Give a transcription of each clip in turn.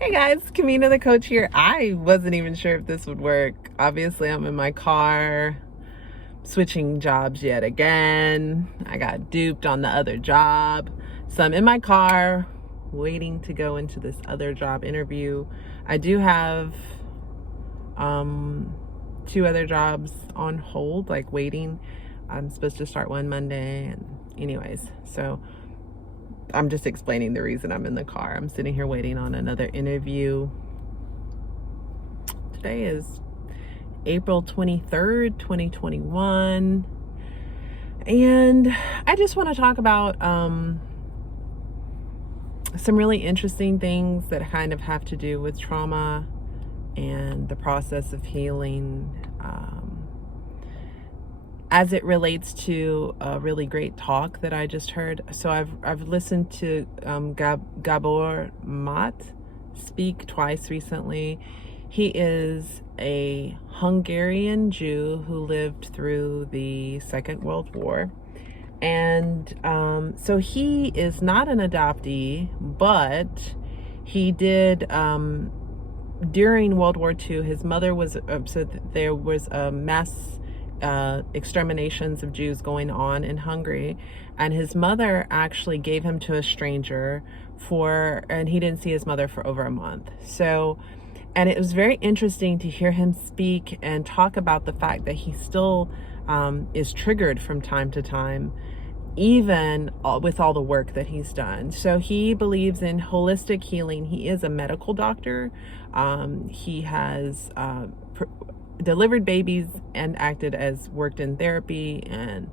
Hey guys, Kamina the Koach here. I wasn't even sure if this would work. Obviously, I'm in my car, switching jobs yet again. I got duped on the other job. So I'm in my car, waiting to go into this other job interview. I do have two other jobs on hold, like waiting. I'm supposed to start one Monday, and anyways, so I'm just explaining the reason I'm in the car. I'm sitting here waiting on another interview. Today is April 23rd, 2021. And I just want to talk about some really interesting things that kind of have to do with trauma and the process of healing, as it relates to a really great talk that I just heard. So I've listened to Gabor speak twice recently. He is a Hungarian Jew who lived through the Second World War. And so he is not an adoptee, but he did, during World War II, his mother was, there was a mass exterminations of Jews going on in Hungary, and his mother actually gave him to a stranger and he didn't see his mother for over a month. So, and it was very interesting to hear him speak and talk about the fact that he still is triggered from time to time, even with all the work that he's done. So he believes in holistic healing. He is a medical doctor. He has delivered babies and worked in therapy, and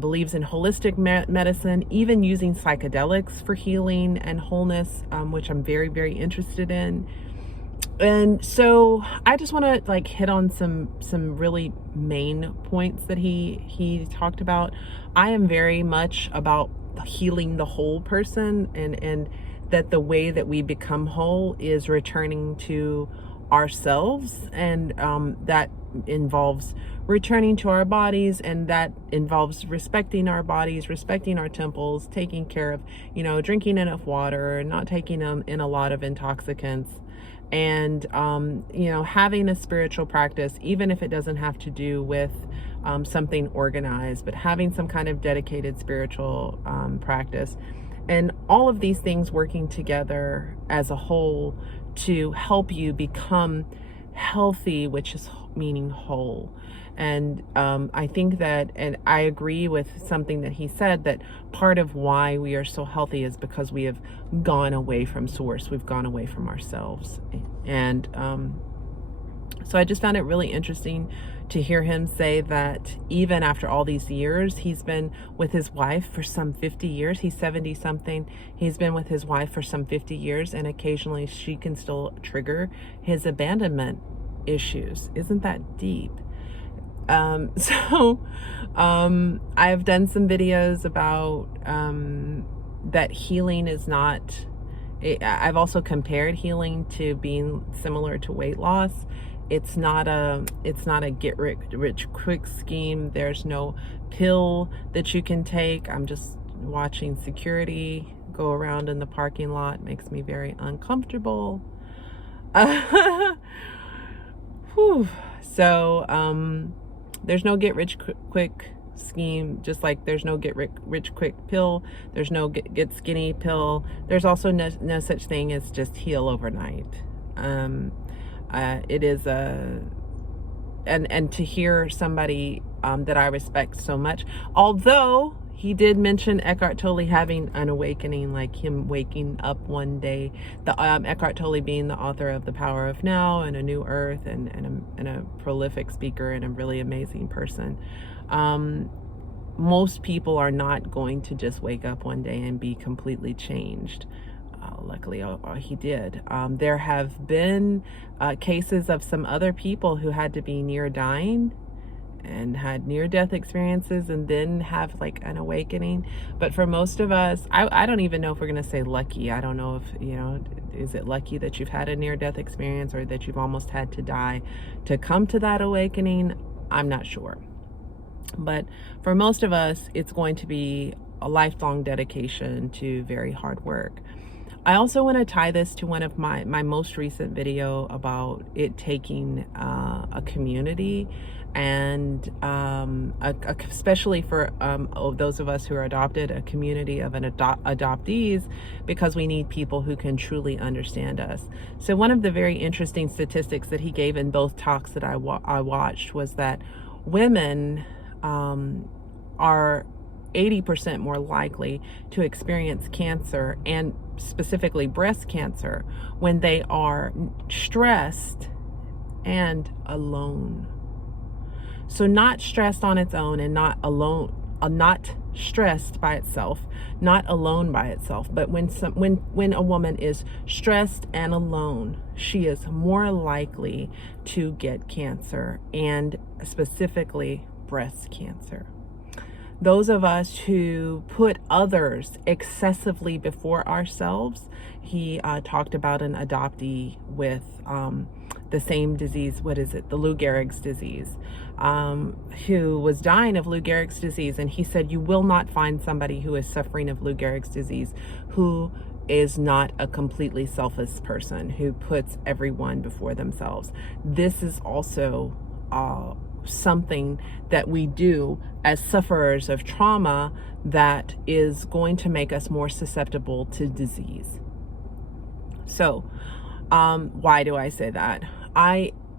believes in holistic medicine, even using psychedelics for healing and wholeness, which I'm very, very interested in. And so I just want to hit on some really main points that he talked about. I am very much about healing the whole person, and that the way that we become whole is returning to ourselves, and that involves returning to our bodies, and that involves respecting our bodies, respecting our temples, taking care of, drinking enough water, not taking in a lot of intoxicants, and having a spiritual practice, even if it doesn't have to do with something organized, but having some kind of dedicated spiritual practice, and all of these things working together as a whole to help you become healthy, which is meaning whole. And I think that, and I agree with something that he said, that part of why we are so healthy is because we have gone away from source. We've gone away from ourselves. And so I just found it really interesting to hear him say that even after all these years, he's been with his wife for some 50 years. He's 70 something. He's been with his wife for some 50 years, and occasionally she can still trigger his abandonment issues. Isn't that deep? I've done some videos about that healing is not, I've also compared healing to being similar to weight loss. It's not a get rich quick scheme. There's no pill that you can take. I'm just watching security go around in the parking lot. Makes me very uncomfortable. Whew. So there's no get rich quick scheme, just like there's no get rich quick pill. There's no get skinny pill. There's also no such thing as just heal overnight. It is and to hear somebody that I respect so much, although he did mention Eckhart Tolle having an awakening, like him waking up one day. The Eckhart Tolle being the author of The Power of Now and A New Earth, and a prolific speaker and a really amazing person. Most people are not going to just wake up one day and be completely changed. Luckily, he did. There have been cases of some other people who had to be near dying and had near-death experiences and then have an awakening. But for most of us, I don't even know if we're going to say lucky. I don't know if, is it lucky that you've had a near-death experience or that you've almost had to die to come to that awakening? I'm not sure. But for most of us, it's going to be a lifelong dedication to very hard work. I also want to tie this to one of my most recent video about it taking a community, and especially for those of us who are adopted, a community of adoptees, because we need people who can truly understand us. So one of the very interesting statistics that he gave in both talks that I watched was that women are 80% more likely to experience cancer, and specifically breast cancer, when they are stressed and alone. So not stressed on its own, and not alone, not stressed by itself, not alone by itself, but when a woman is stressed and alone, she is more likely to get cancer, and specifically breast cancer. Those of us who put others excessively before ourselves, he talked about an adoptee with the same disease, the Lou Gehrig's disease, who was dying of Lou Gehrig's disease. And he said, you will not find somebody who is suffering of Lou Gehrig's disease who is not a completely selfish person, who puts everyone before themselves. This is also something that we do as sufferers of trauma that is going to make us more susceptible to disease. So why do I say that?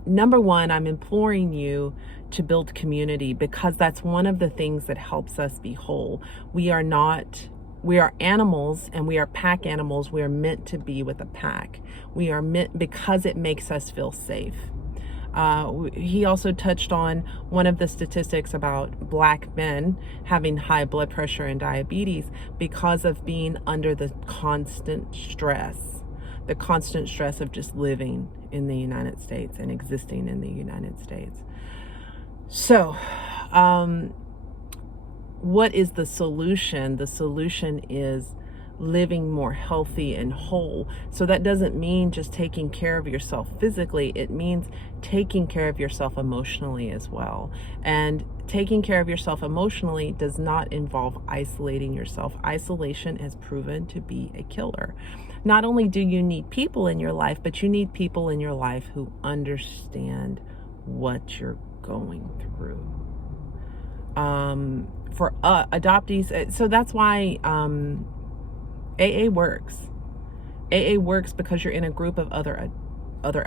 Number one, I'm imploring you to build community, because that's one of the things that helps us be whole. We are animals, and we are pack animals. We are meant to be with a pack. We are meant because it makes us feel safe. He also touched on one of the statistics about Black men having high blood pressure and diabetes because of being under the constant stress of just living in the United States and existing in the United States. So, what is the solution? The solution is living more healthy and whole. So that doesn't mean just taking care of yourself physically. It means taking care of yourself emotionally as well. And taking care of yourself emotionally does not involve isolating yourself. Isolation has proven to be a killer. Not only do you need people in your life, but you need people in your life who understand what you're going through. For adoptees, so that's why AA works. AA works because you're in a group of other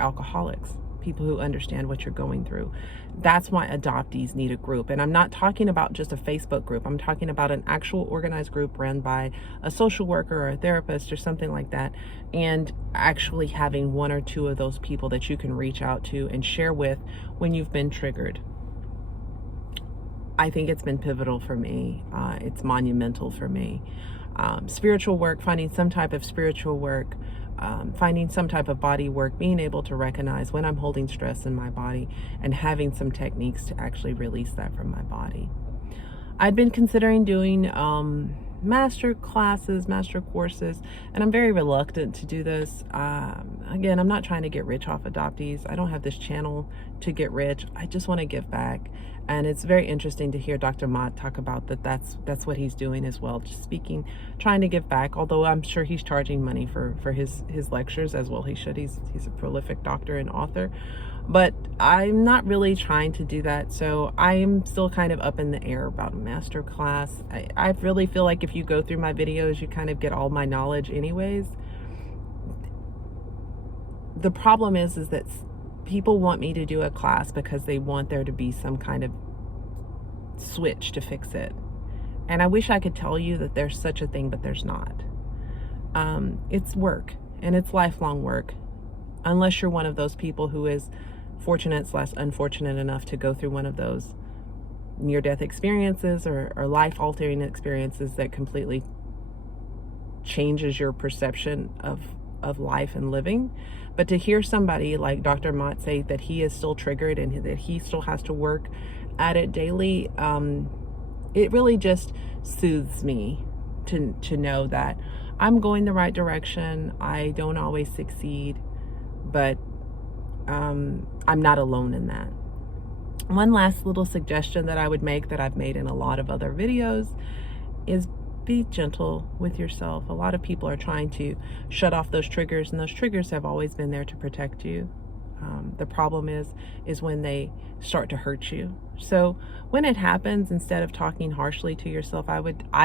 alcoholics, people who understand what you're going through. That's why adoptees need a group. And I'm not talking about just a Facebook group. I'm talking about an actual organized group run by a social worker or a therapist or something like that, and actually having one or two of those people that you can reach out to and share with when you've been triggered. I think it's been pivotal for me. It's monumental for me. Spiritual work, finding some type of spiritual work, finding some type of body work, being able to recognize when I'm holding stress in my body, and having some techniques to actually release that from my body. I'd been considering doing master classes, master courses, and I'm very reluctant to do this. Again, I'm not trying to get rich off adoptees. I don't have this channel to get rich. I just want to give back. And it's very interesting to hear Dr. Mott talk about that's what he's doing as well, just speaking, trying to give back, although I'm sure he's charging money for his lectures, as well he should. He's a prolific doctor and author. But I'm not really trying to do that, so I'm still kind of up in the air about a master class. I really feel like if you go through my videos, you kind of get all my knowledge anyways. The problem is that people want me to do a class because they want there to be some kind of switch to fix it. And I wish I could tell you that there's such a thing, but there's not. It's work, and it's lifelong work, unless you're one of those people who is fortunate/unfortunate enough to go through one of those near-death experiences or life-altering experiences that completely changes your perception of life and living. But to hear somebody like Dr. Mott say that he is still triggered and that he still has to work at it daily, it really just soothes me to know that I'm going the right direction. I don't always succeed, but I'm not alone in that. One last little suggestion that I would make, that I've made in a lot of other videos, is be gentle with yourself. A lot of people are trying to shut off those triggers, and those triggers have always been there to protect you. The problem is when they start to hurt you. So when it happens, instead of talking harshly to yourself, I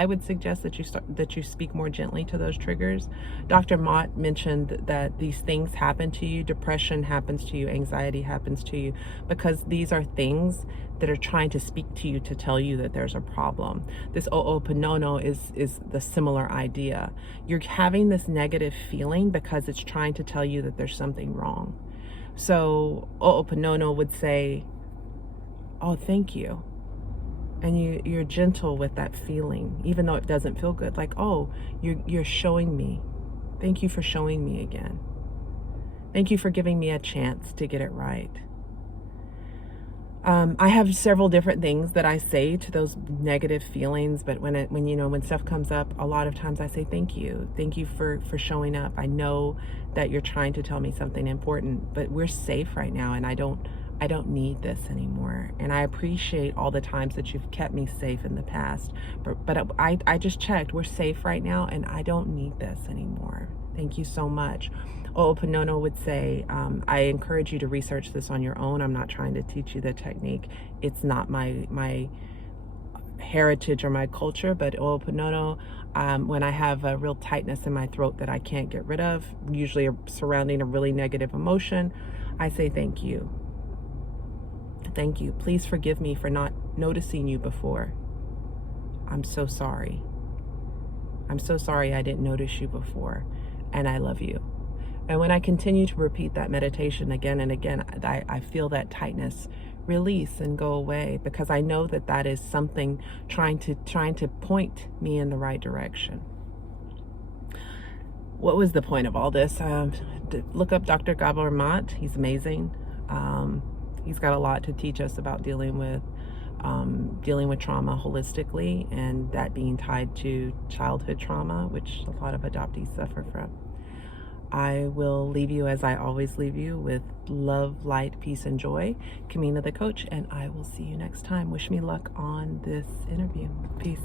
would suggest that you speak more gently to those triggers. Dr. Mott mentioned that these things happen to you. Depression happens to you. Anxiety happens to you because these are things that are trying to speak to you to tell you that there's a problem. This Ho'oponopono is the similar idea. You're having this negative feeling because it's trying to tell you that there's something wrong. So Ho'oponopono would say, oh, thank you. And you're gentle with that feeling, even though it doesn't feel good. Like, oh, you're showing me. Thank you for showing me again. Thank you for giving me a chance to get it right. I have several different things that I say to those negative feelings, but when stuff comes up, a lot of times I say thank you for showing up. I know that you're trying to tell me something important, but we're safe right now, and I don't need this anymore. And I appreciate all the times that you've kept me safe in the past, but I just checked. We're safe right now, and I don't need this anymore. Thank you so much. Ho'oponopono would say, I encourage you to research this on your own. I'm not trying to teach you the technique. It's not my heritage or my culture, but Ho'oponopono, when I have a real tightness in my throat that I can't get rid of, usually surrounding a really negative emotion, I say thank you. Thank you. Please forgive me for not noticing you before. I'm so sorry. I'm so sorry I didn't notice you before, and I love you. And when I continue to repeat that meditation again and again, I feel that tightness release and go away, because I know that that is something trying to point me in the right direction. What was the point of all this? Look up Dr. Gabor Mott. He's amazing. He's got a lot to teach us about dealing with trauma holistically, and that being tied to childhood trauma, which a lot of adoptees suffer from. I will leave you as I always leave you, with love, light, peace, and joy. Kamina the Koach, and I will see you next time. Wish me luck on this interview. Peace.